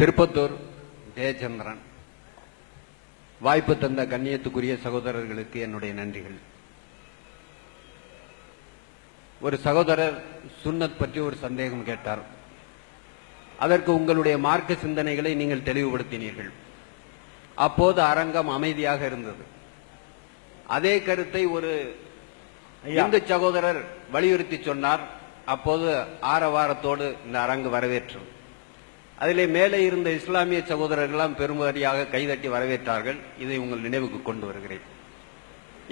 திருப்பத்தூர் ஜெயச்சந்திரன். வாய்ப்பு தந்த கண்ணியத்துக்குரிய சகோதரர்களுக்கு என்னுடைய நன்றிகள். ஒரு சகோதரர் சுன்னத் பற்றி ஒரு சந்தேகம் கேட்டார். அதற்கு உங்களுடைய மார்க்க சிந்தனைகளை நீங்கள் தெளிவுபடுத்தினீர்கள். அப்போது அரங்கம் அமைதியாக இருந்தது. அதே கருத்தை ஒரு இந்து சகோதரர் வலியுறுத்தி சொன்னார். அப்போது ஆரவாரத்தோடு இந்த அரங்கு வரவேற்று, அதிலே மேலே இருந்த இஸ்லாமிய சகோதரர்களாம் பெருமதியாக கைதட்டி வரவேற்றார்கள். இதை உங்கள் நினைவுக்கு கொண்டு வருகிறேன்.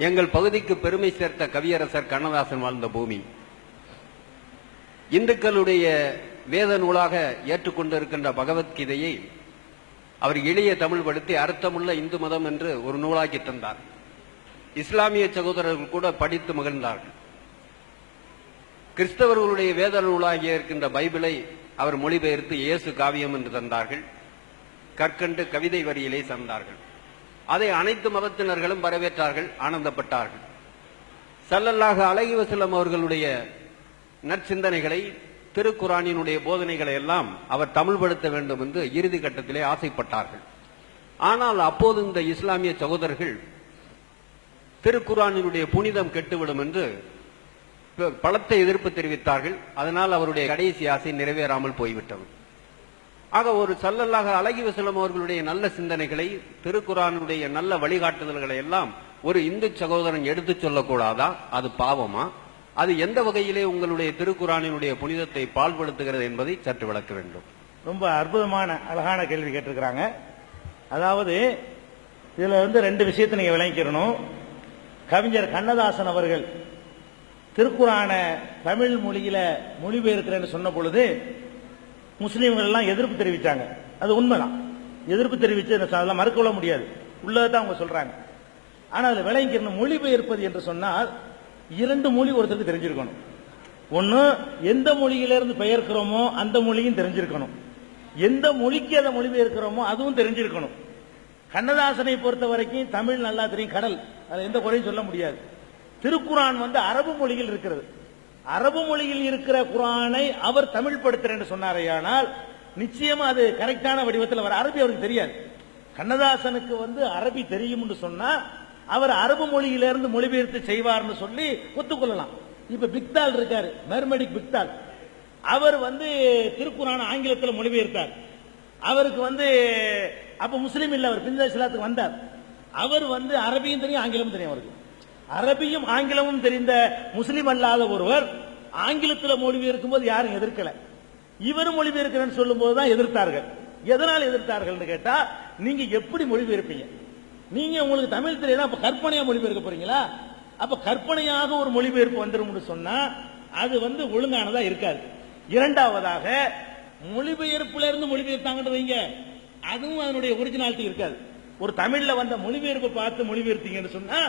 எங்கள் பகுதிக்கு பெருமை சேர்த்த கவியரசர் கண்ணதாசன் வாழ்ந்த பூமி. இந்துக்களுடைய வேத நூலாக ஏற்றுக்கொண்டிருக்கின்ற பகவத்கீதையை அவர் எளிய தமிழ்படுத்தி அர்த்தமுள்ள இந்து மதம் என்று ஒரு நூலாக்கி தந்தார். இஸ்லாமிய சகோதரர்கள் கூட படித்து மகிழ்ந்தார்கள். கிறிஸ்தவர்களுடைய வேத நூலாகிய இருக்கின்ற பைபிளை அவர் மொழிபெயர்த்து இயேசு காவியம் என்று தந்தார்கள். கற்கண்டு கவிதை வரியிலே தந்தார்கள். அதை அனைத்து மதத்தினர்களும் வரவேற்றார்கள், ஆனந்தப்பட்டார்கள். ஸல்லல்லாஹு அலைஹி வஸல்லம் அவர்களுடைய நற்சிந்தனைகளை, திருக்குரானினுடைய போதனைகளை எல்லாம் அவர் தமிழ்படுத்த வேண்டும் என்று இறுதி கட்டத்திலே ஆசைப்பட்டார்கள். ஆனால் அப்போது இந்த இஸ்லாமிய சகோதரர்கள் திருக்குரானினுடைய புனிதம் கெட்டுவிடும் என்று பலத்த எதிர்ப்பு தெரிவித்தார்கள். அதனால் அவருடைய கடைசி ஆசை நிறைவேறாமல் போய்விட்டது. ஆக ஒரு ஸல்லல்லாஹு அலைஹி வஸல்லம் அவர்களுடைய நல்ல சிந்தனைகளை, திருக்குரானுடைய நல்ல வழிகாட்டுதல்களை எல்லாம் ஒரு இந்து சகோதரன் எடுத்துச் சொல்லக்கூடாதா? அது பாவமா? அது எந்த வகையிலே உங்களுடைய திருக்குரானினுடைய புனிதத்தை பால்படுத்துகிறது என்பதை சற்று விளக்க வேண்டும். ரொம்ப அற்புதமான அழகான கேள்வி கேட்டிருக்கிறாங்க. அதாவது இதுல ரெண்டு விஷயத்தை நீங்க விளங்கிக்கணும். கவிஞர் கண்ணதாசன் அவர்கள் திருக்குரான தமிழ் மொழியில மொழிபெயர்க்கிறேன்னு சொன்ன பொழுது முஸ்லீம்கள் எல்லாம் எதிர்ப்பு தெரிவித்தாங்க. அது உண்மைதான். எதிர்ப்பு தெரிவித்து அதெல்லாம் மறுக்கொள்ள முடியாது. உள்ளதான் அவங்க சொல்றாங்க. ஆனா அதுல விளங்கிக்கணும், மொழிபெயர்ப்பது என்று சொன்னால் இரண்டு மொழி ஒருத்தருக்கு தெரிஞ்சிருக்கணும். ஒன்னு, எந்த மொழியிலிருந்து பெயர்க்கிறோமோ அந்த மொழியும் தெரிஞ்சிருக்கணும். எந்த மொழிக்கு அதை மொழிபெயர்க்கிறோமோ அதுவும் தெரிஞ்சிருக்கணும். கண்ணதாசனை பொறுத்த வரைக்கும் தமிழ் நல்லா தெரியும், கடல், அது எந்த குறையும் சொல்ல முடியாது. திருக்குரான் அரபு மொழியில் இருக்கிறது. அரபு மொழியில் இருக்கிற குரானை அவர் தமிழ் படுத்துறேன்னு சொன்னாரையானால் நிச்சயமா அது கரெக்டான வடிவத்தில் வர. அரபி அவருக்கு தெரியாது. கண்ணதாசனுக்கு அரபி தெரியும் என்று சொன்னா அவர் அரபு மொழியிலிருந்து மொழிபெயர்த்து செய்வார்னு சொல்லி ஒத்துக்கொள்ளலாம். இப்ப பிக்தால் இருக்காரு, மெர்மெடிக் பிக்தால், அவர் திருக்குரான் ஆங்கிலத்தில் மொழிபெயர்த்தார். அவருக்கு அப்ப முஸ்லீம் இல்ல, அவர் பிந்த இஸ்லாத்துக்கு வந்தார். அவர் அரபியும் தெரியும், ஆங்கிலமும் தெரியும். அவருக்கு அரபியும் ஆங்கிலமும் தெரிந்த முஸ்லீம் அல்லாத ஒருவர் ஆங்கிலத்தில் மொழிபெயர்க்கும் போது யாரும் எதிர்க்கல. இவர் மொழிபெயர்க்கிறேன்னு சொல்லும் போதுதான் எதிர்த்தார்கள். எதனால் எதிர்த்தார்கள் கேட்டா, நீங்க எப்படி மொழிபெயர்ப்பீங்க? நீங்க உங்களுக்கு தமிழ் தெரியல, அப்ப கற்பனையா மொழிபெயர்க்க போறீங்களா? அப்ப கற்பனையாக ஒரு மொழிபெயர்ப்பு வந்துடும் சொன்னா அது ஒழுங்கானதா இருக்காது. இரண்டாவதாக, மொழிபெயர்ப்புல இருந்து மொழிபெயர்த்தாங்கன்னு வைங்க, அதுவும் அதனுடைய ஒரிஜினாலிட்டி இருக்காது. ஒரு தமிழ்ல வந்த மொழிபெயர்ப்பு பார்த்து மொழிபெயர்த்தீங்கன்னு சொன்னா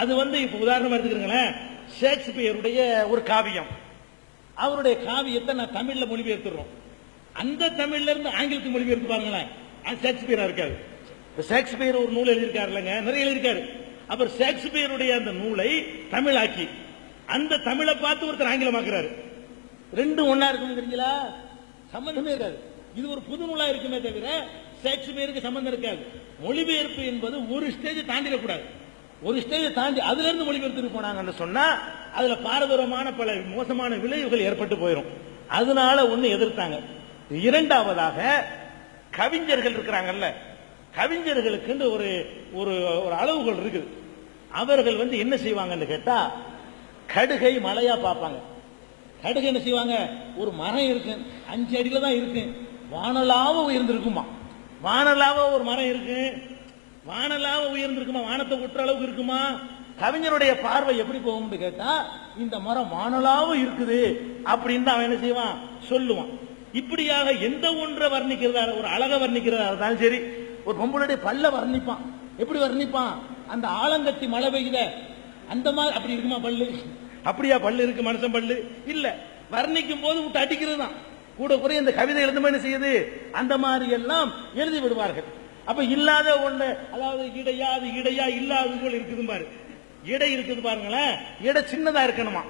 அது இப்ப உதாரணமா எடுத்துக்கிறீங்களேன், ஷேக்ஸ்பியருடைய ஒரு காவியம், அவருடைய காவியத்தை நான் தமிழ்ல மொழிபெயர்த்துறோம். அந்த தமிழ்ல இருந்து ஆங்கிலத்துக்கு மொழிபெயர்த்து பாருங்களேன், அது ஷேக்ஸ்பியரா இருக்காது. ஷேக்ஸ்பியர் ஒரு நூல் எழுதியிருக்காரு இல்லைங்க, நிறைய எழுதியிருக்காரு. அப்புறம் ஷேக்ஸ்பியருடைய அந்த நூலை தமிழாக்கி அந்த தமிழை பார்த்து ஒருத்தர் ஆங்கிலமாக்குறாரு. ரெண்டும் ஒன்னா இருக்கும் தெரியுங்களா? சம்பந்தமே இருக்காது. இது ஒரு புது நூலா இருக்குமே தவிர ஷேக்ஸ்பியருக்கு சம்பந்தம் இருக்காது. மொழிபெயர்ப்பு என்பது ஒரு ஸ்டேஜ் தாண்டிடக்கூடாது. ஒரு ஸ்டேஜ் தாண்டி அதுல இருந்து மொழிபெயர்த்து போனாங்கன்னு சொன்னா அதுல பாரதூரமான பல மோசமான விளைவுகள் ஏற்பட்டு போயிடும். அதனால ஒண்ணு எதிர்த்தாங்க. இரண்டாவதாக, கவிஞர்கள் இருக்கிறாங்கல்ல, கவிஞர்களுக்கு ஒரு ஒரு அளவுகள் இருக்குது. அவர்கள் என்ன செய்வாங்கன்னு கேட்டா, கடுகை மலையா பார்ப்பாங்க. கடுகை என்ன செய்வாங்க, ஒரு மரம் இருக்கு, 5 அடியில தான் இருக்கு, வானலாவ உயர்ந்திருக்குமா. வானலாவ ஒரு மரம் இருக்கு, வானலாவ உயர்ந்திருக்குமா, வானத்தை விட்டுற அளவுக்கு இருக்குமா. கவிஞருடைய பார்வை எப்படி போகும்னு கேட்டா, இந்த மரம் வானலாவ இருக்குது அப்படின்னு தான் அவன் என்ன செய்வான், சொல்லுவான். இப்படியாக எந்த ஒன்றை வர்ணிக்கிறதா, ஒரு அழக வர்ணிக்கிறதா இருந்தாலும் சரி, ஒரு பொம்பளுடைய பல்ல வர்ணிப்பான். எப்படி வர்ணிப்பான், அந்த ஆலங்கட்டி மழை பெய்யுத அந்த மாதிரி அப்படி இருக்குமா பல்லு? அப்படியா பல்லு இருக்கு மனுஷன் பல்லு? இல்ல, வர்ணிக்கும் போது விட்டு அடிக்கிறது தான். கூட குறைய இந்த கவிதை எழுதுமா என்ன செய்யுது, அந்த மாதிரி எல்லாம் எழுதி விடுவார்கள். அப்ப இல்லாத ஒண்ணு, அதாவது இடையா, அது இடையா இல்லாத போல் இருக்குது பாரு, இடை இருக்குது பாருங்களேன், இடை சின்னதா இருக்கணுமா.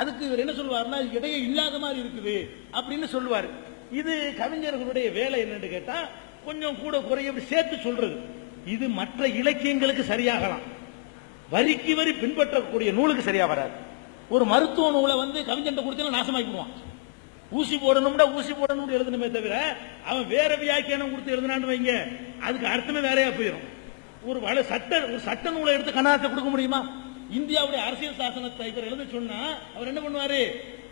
அதுக்கு இவர் என்ன சொல்லுவாருன்னா, இடையே இல்லாத மாதிரி இருக்குது அப்படின்னு சொல்லுவாரு. இது கவிஞர்களுடைய வேலை என்னன்னு கேட்டா கொஞ்சம் கூட குறைய சேர்த்து சொல்றது. இது மற்ற இலக்கியங்களுக்கு சரியாகலாம், வரிக்கு வரி பின்பற்றக்கூடிய நூலுக்கு சரியா வராது. ஒரு மருத்துவ நூலை கவிஞன் கொடுத்தா நாசமாக்கிடுவான். ஊசி போடணும்னா ஊசி போடணும்னு எழுதணுமே தவிர அவன் வேற வியாக்கியானம் கொடுத்து எழுதினான்னு வைங்க, அதுக்கு அர்த்தமே வேறையா போயிடும். ஒரு சட்ட நூலை எடுத்து கண்ணாசத்தை கொடுக்க முடியுமா? இந்தியாவுடைய அரசியல் சாசனத்தை இவர் எழுத சொன்னா அவர் என்ன பண்ணுவாரு?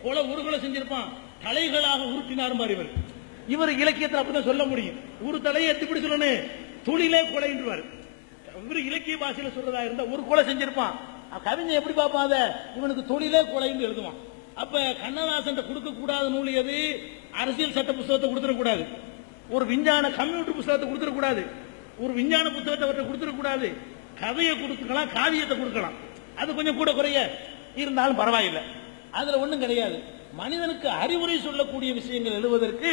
ஒரு கொலை செஞ்சிருப்பான், தலைகளாக உருட்டினார் பாரு இவர். இவர் இலக்கியத்தில் அப்படிதான் சொல்ல முடியும். ஒரு தலையை எப்படி சொல்லணும்? தொழிலே கொலைன்றார். இவர் இலக்கிய பாஷையில சொல்றதா இருந்தா ஒரு கொலை செஞ்சிருப்பான், கவிஞன் எப்படி பார்ப்பான்? இவனுக்கு தொழிலே கொலைன்னு எழுதுவான். அப்ப கண்ணதாசன் கொடுக்க கூடாத நூல் எது? அரசியல் சட்ட புத்தகத்தை கொடுத்துடக்கூடாது, ஒரு விஞ்ஞான கம்ப்யூட்டர் புத்தகத்தை கொடுத்துடக்கூடாது, ஒரு விஞ்ஞான புத்தகத்தை அவர்கிட்ட கொடுத்துடக்கூடாது. கதையை கொடுத்துக்கலாம், காவியத்தை கொடுக்கலாம், அது கொஞ்சம் கூட குறைய இருந்தாலும் பரவாயில்லை, அதுல ஒண்ணும் கிடையாது. மனிதனுக்கு அறிவுரை சொல்லக்கூடிய விஷயங்கள் எழுதுவதற்கு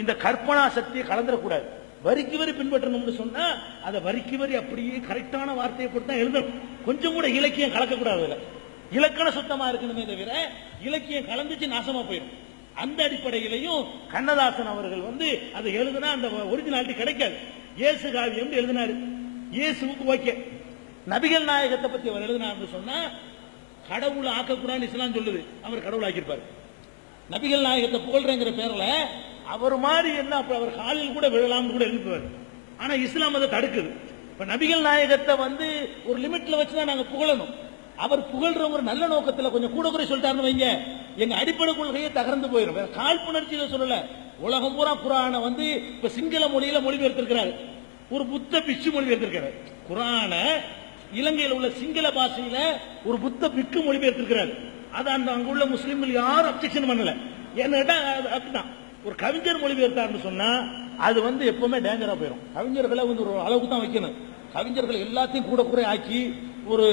இந்த கற்பனா சக்தியை கலந்துடக்கூடாது. வரிக்கு வரி பின்பற்றணும்னு சொன்னா அதை வரிக்கு வரி அப்படியே கரெக்டான வார்த்தையை போட்டு தான் எழுதணும். கொஞ்சம் கூட இலக்கியம் கலக்கக்கூடாது. இலக்கண சுத்தமா இருக்கணுமே தவிர இலக்கியம் கலந்துச்சு நாசமா போயிடும். அந்த அடிப்படையிலையும் கண்ணதாசன் அவர்கள் அதை எழுதுனா அந்த ஒரிஜினாலிட்டி கிடைக்காது. இயேசு காவியம் எழுதினாரு, இயேசுவுக்கு ஓகே. நபிகள் நாயகத்தை பத்தி அவர் எழுதினார்னு சொன்னா கடவுளை ஆக்கக்கூடாதுன்னு இஸ்லாம் சொல்லுது, அவர் கடவுள் ஆக்கியிருப்பார். நபிகள் நாயகத்தை புகழ்றேங்கிற பேர்ல அவர் மாதிரி என்ன அவர் காலில் கூட விழலாம்னு கூட எழுதிப்பார். ஆனா இஸ்லாம் அதை தடுக்குது. இப்ப நபிகள் நாயகத்தை ஒரு லிமிட்ல வச்சுதான் நாங்க புகழணும். அவர் புகழ்ற ஒரு நல்ல நோக்கத்துல கொஞ்சம் கூட குறை சொல்லிட்டாருன்னு வைங்க, எங்க அடிப்படை கொள்கையை தகர்ந்து போயிடும். வேற காழ்ப்புணர்ச்சியில சொல்லல. உலகம் பூரா குரானை இப்ப சிங்கள மொழியில மொழிபெயர்த்திருக்கிறார், ஒரு புத்த பிச்சு மொழிபெயர்த்திருக்கிறார். குரான இலங்கையில் உள்ள சிங்கள பாஷையில ஒரு புத்த பிக்கு மொழிபெயர்த்திருக்கிறார். அது அங்குள்ள முஸ்லிம்கள் யாரும் அப்செக்ஷன் பண்ணல. ஏன்னா அப்படிதான் ஒரு கவிஞர் மொழிபெயர்த்தார்னு சொன்னா அது எப்பவுமே டேஞ்சரா போயிடும். கவிஞர்களை ஒரு அளவுக்கு தான் வைக்கணும். கவிஞர்கள் எல்லாத்தையும் கூட குறை ஆக்கி ஒரு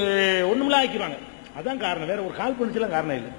ஒண்ணுமில்ல ஆக்கிடுவாங்க. அதான் காரணம், வேற ஒரு கால் பண்ணிச்சுலாம் காரணம் இல்லை.